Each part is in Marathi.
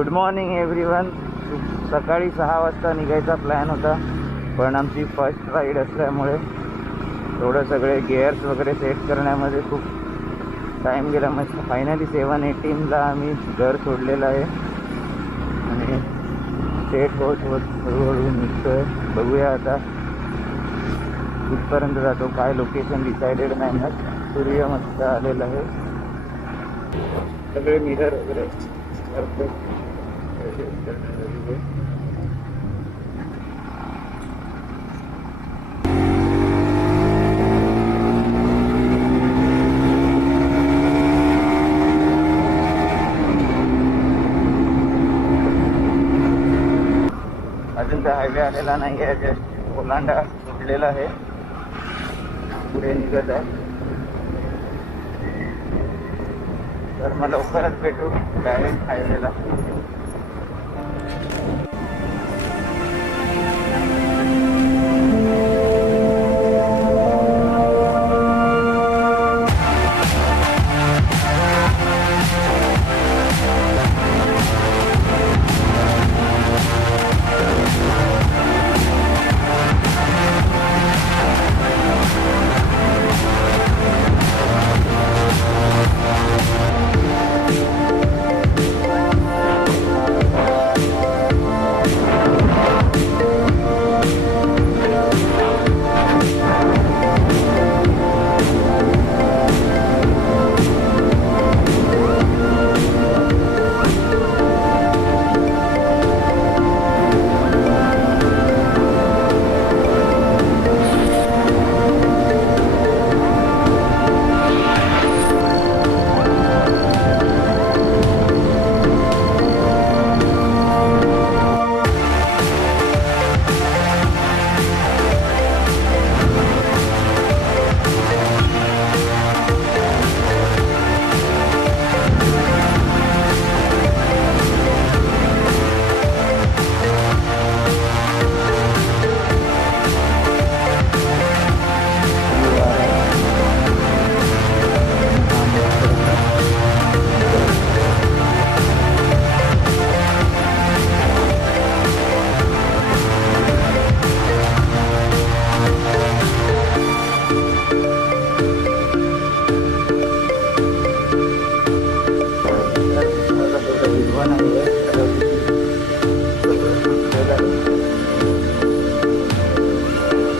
Good morning everyone. सकाळी 6 वाजता निघायचा प्लॅन होता, पण आमची फर्स्ट राईड असल्यामुळे थोडं सगळे गिअर्स वगैरे सेट करण्यामध्ये खूप टाईम गेला. मग फायनली 7:18ला आम्ही घर सोडलेलं आहे आणि सेट होत हळूहळू निघतो आहे. बघूया आता कुठपर्यंत जातो, काय लोकेशन डिसाइडेड नाही ना. सूर्य मस्त आलेला आहे, सगळे मिरर वगैरे परफेक्ट. अजून तर हायवे आलेला नाही आहे, जस्ट ओलांडा सुटलेला आहे, पुढे निघत आहे. तर मग लवकरच भेटू डायरेक्ट हायवेला.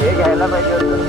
हे घ्यायला पाहिजे होतं.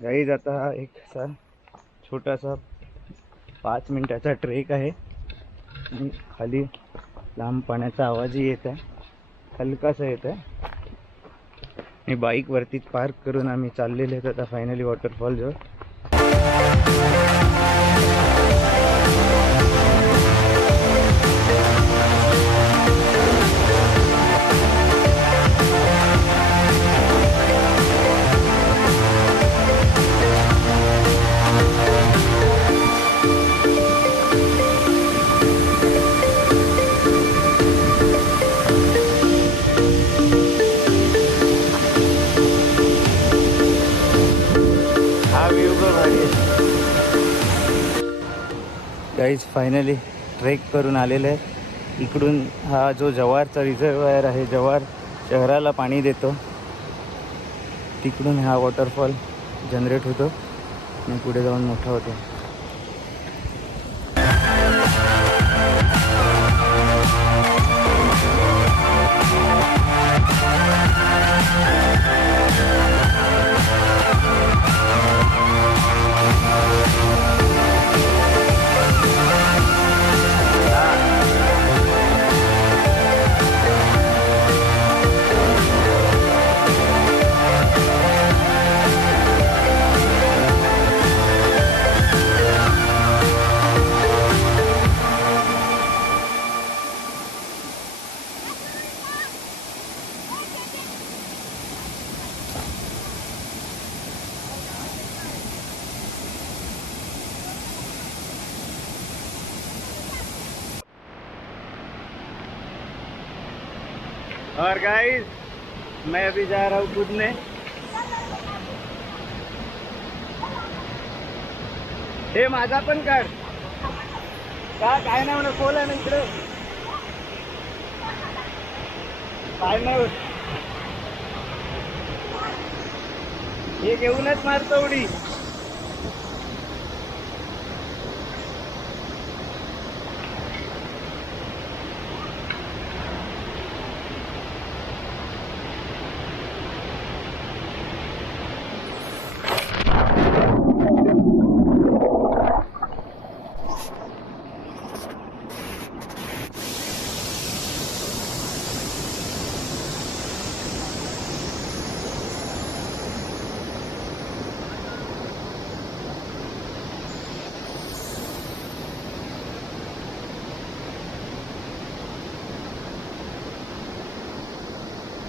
गाईज आता हा एक असा छोटासा 5 मिनिटाचा ट्रेक आहे आणि खाली लांब पाण्याचा आवाजही येत आहे, हलकासा येत आहे. आणि बाईक वरती पार्क करून आम्ही चाललेले आहेत आता फायनली वॉटरफॉल जवळ. गाईज फायनली ट्रेक करून आलेले आहे. इकडून हा जो जव्हारचा रिझर्वायर आहे, जव्हार शहराला पाणी देतो, तिकडून हा वॉटरफॉल जनरेट होतो आणि पुढे जाऊन मोठा होतो. और गाइस मैं अभी जा रहा हूँ कूदने. हे माझा पण काढ का काय नाही म्हणा, खोल आहे ना इकडे, काय नाही होत. हे घेऊनच मारतो उडी.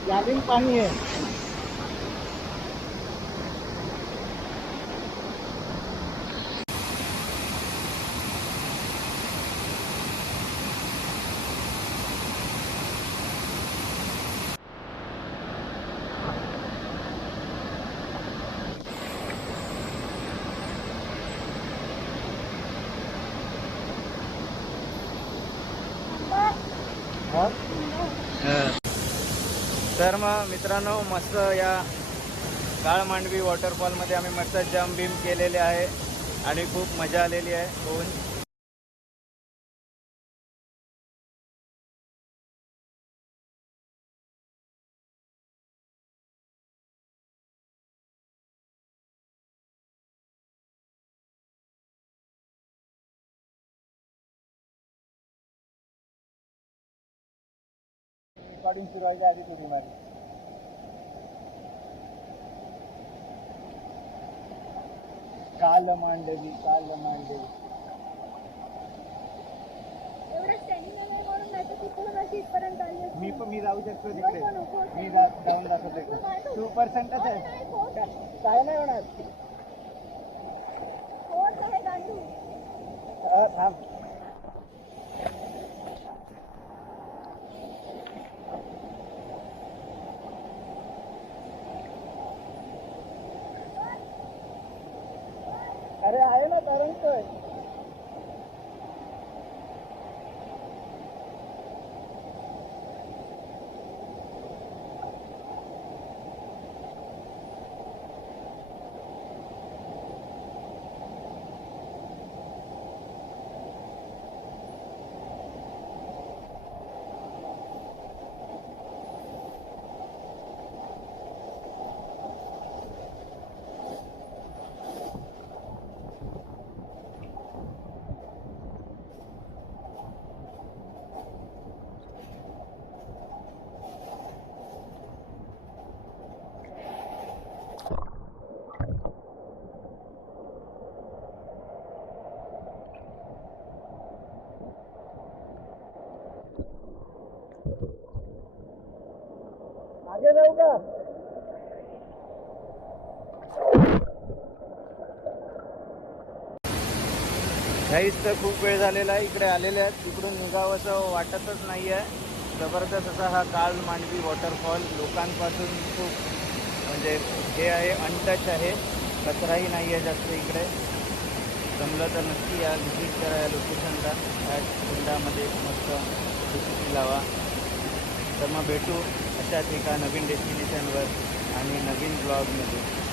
जालिम पानी है. तर मग मित्रांनो, मस्त या काळमांडवी वॉटरफॉलमध्ये आम्ही मस्त जम्प बिम केलेले आहे आणि खूप मजा आलेली आहे होऊन. रिकॉर्डिंग सुरू व्हायच्या आधी थोडी मारी. कालमांडवी कालमांडवी. मी जाऊ शकतो तिकडे, मी जाऊन दाखवतो. 2%च आहे, काय नाही होणार. थांब. अरे आहे ना तरंगतोय. जाऊ का? काहीच तर खूप वेळ झालेला आहे, इकडे आलेले आहेत, तिकडून निघावंसं वाटतच नाही आहे. जबरदस्त असा हा कालमांडवी वॉटरफॉल लोकांपासून खूप म्हणजे हे आहे, अनटच आहे, कचराही नाही आहे जास्त इकडे. जमलं तर नक्की या, व्हिजिट करा या लोकेशनला. या कुंडामध्ये मस्त डुबकी लावा. तर मग भेटू अशाच एका नवीन डेस्टिनेशनवर आणि नवीन ब्लॉगमध्ये.